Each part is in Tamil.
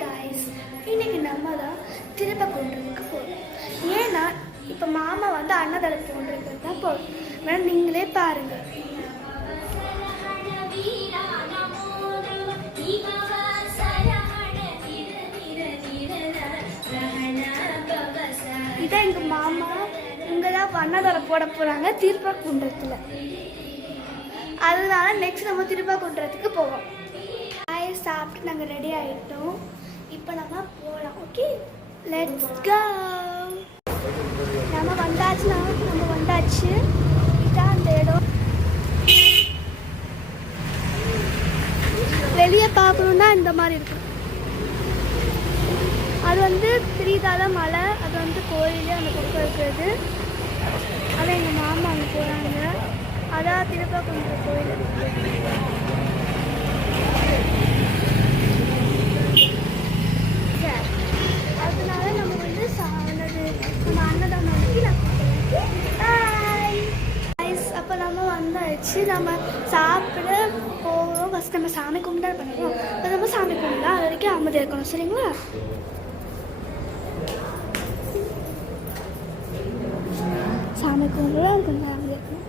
காய்ஸ், இன்னைக்கு நம்ம தான் திருப்பக்குன்றதுக்கு போகிறோம். ஏன்னா இப்போ மாமா வந்து அன்னதானம் போன்றது தான் போகிறோம். வேணா நீங்களே பாருங்க. இதான் எங்கள் மாமா இங்கே தான் அன்னதானம் போட போகிறாங்க திருப்பக்குன்றத்தில். அதனால நெக்ஸ்ட் நம்ம திருப்பக்குன்றத்துக்கு போவோம். சாப்பிட்டு நாங்கள் ரெடி ஆகிட்டோம். இப்போ நம்ம போகலாம். Okay, let's go. நம்ம வந்தாச்சு. இதான் அந்த இடம். வெளியே பார்க்கணுன்னா இந்த மாதிரி இருக்கும். அது வந்து திரிதால மலை, அது வந்து கோயிலே அந்த பக்கம் இருக்கிறது. அதான் எங்கள் மாமா அங்கே போகிறாங்க. அதான் திருப்பக்குன்ற கோயில். அதனால நம்ம வந்து நம்ம அன்னதானம் அப்போ நம்ம வந்தாச்சு. நம்ம சாப்பிட போகிறோம். ஃபஸ்ட் நம்ம சாமி கும்பிட்டா பண்ணுறோம். இப்போ நம்ம சாமி கும்பிடலாம். அது வரைக்கும் அமைதியாக இருக்கணும். சரிங்களா? சாமி கும்பிடலாம். அதுக்கு அமைதியாக இருக்கணும்.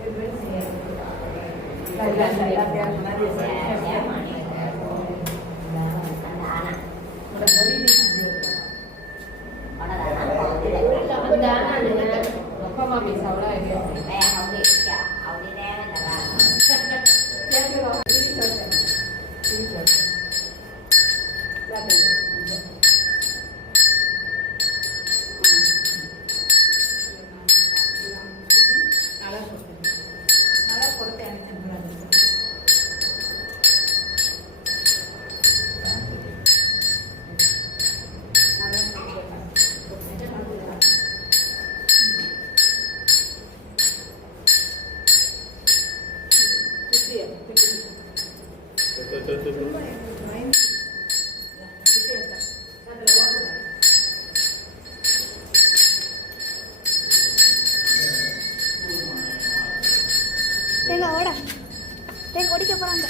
ஓடிக்க போறாங்க.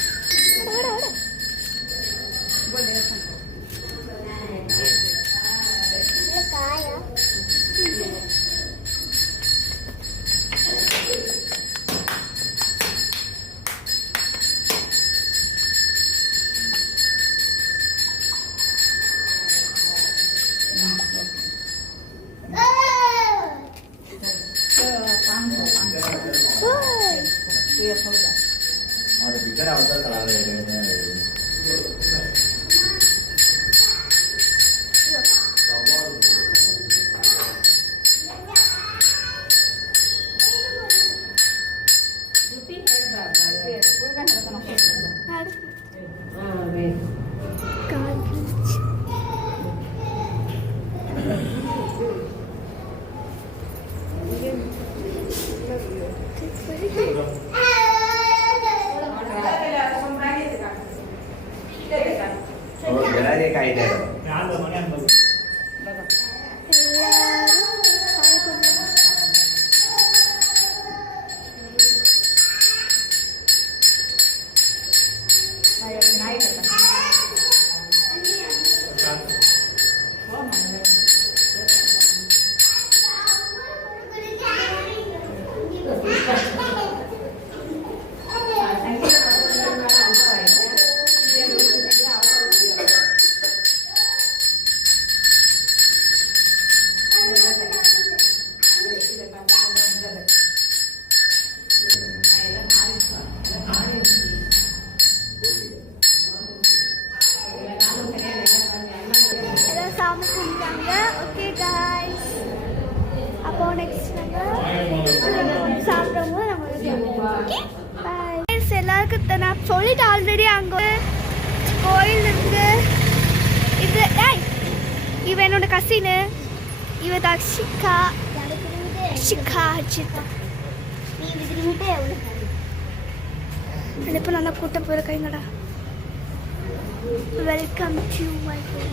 சாமி கும்பிட்டாங்க. ஓகே காய்ஸ், அப்போ நெக்ஸ்ட் நம்ம சாப்பிடும்போது நம்ம எல்லாருக்கும் நான் சொல்லிட்டு ஆல்ரெடி அங்கே கோயில் இருக்கு. இது இவன் என்னோட கசினு. இவன் தான் ஷிகா அர்ஜிதா. இப்போ நல்லா கூட்டம் போகிற கைங்கடா. Welcome to my home.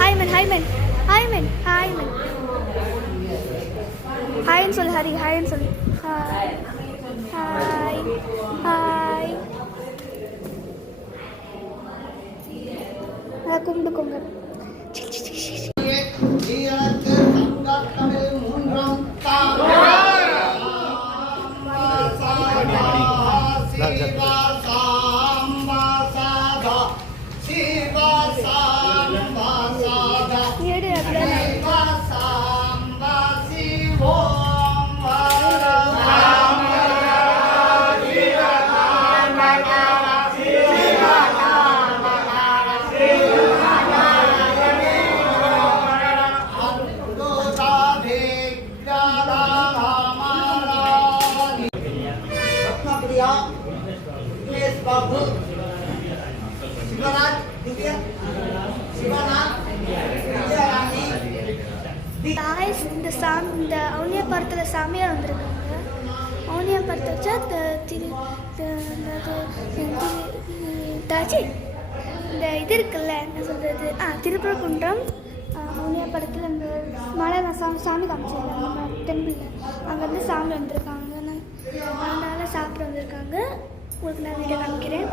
Hi man. Hi and sol Hari. Hi and sol. Hi. கும்பிட்டுக்கோங்க. Guys, இந்த அவனியாபுரத்தில் சாமியார் வந்திருக்காங்க. அவனியாபுரத்தை வச்சா இந்த இது இருக்குல்ல, என்ன சொல்கிறது, திருப்பரங்குன்றம் அவனியாபுரத்தில் இந்த மலை சாமி காமிச்சிருக்காங்க நம்ம டெம்பிளில். அங்கே வந்து சாமி வந்திருக்காங்க, அதனால் சாப்பிட வந்திருக்காங்க. உங்களுக்கு நான் வீடியோ காமிக்கிறேன்.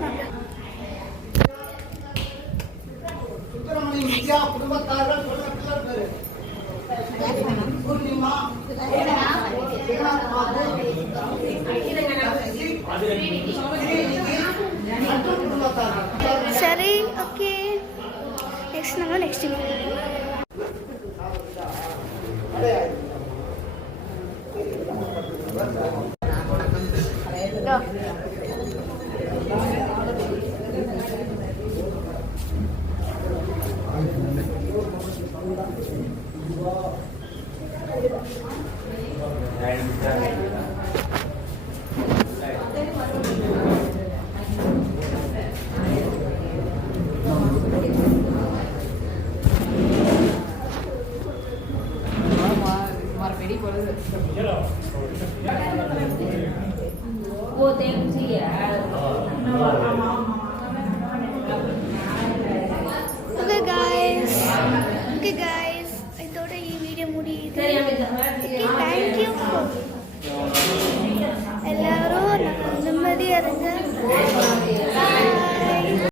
சரி, ஓகே. நெக்ஸ்ட் நம்ம நெக்ஸ்ட் Vô tem gì ạ?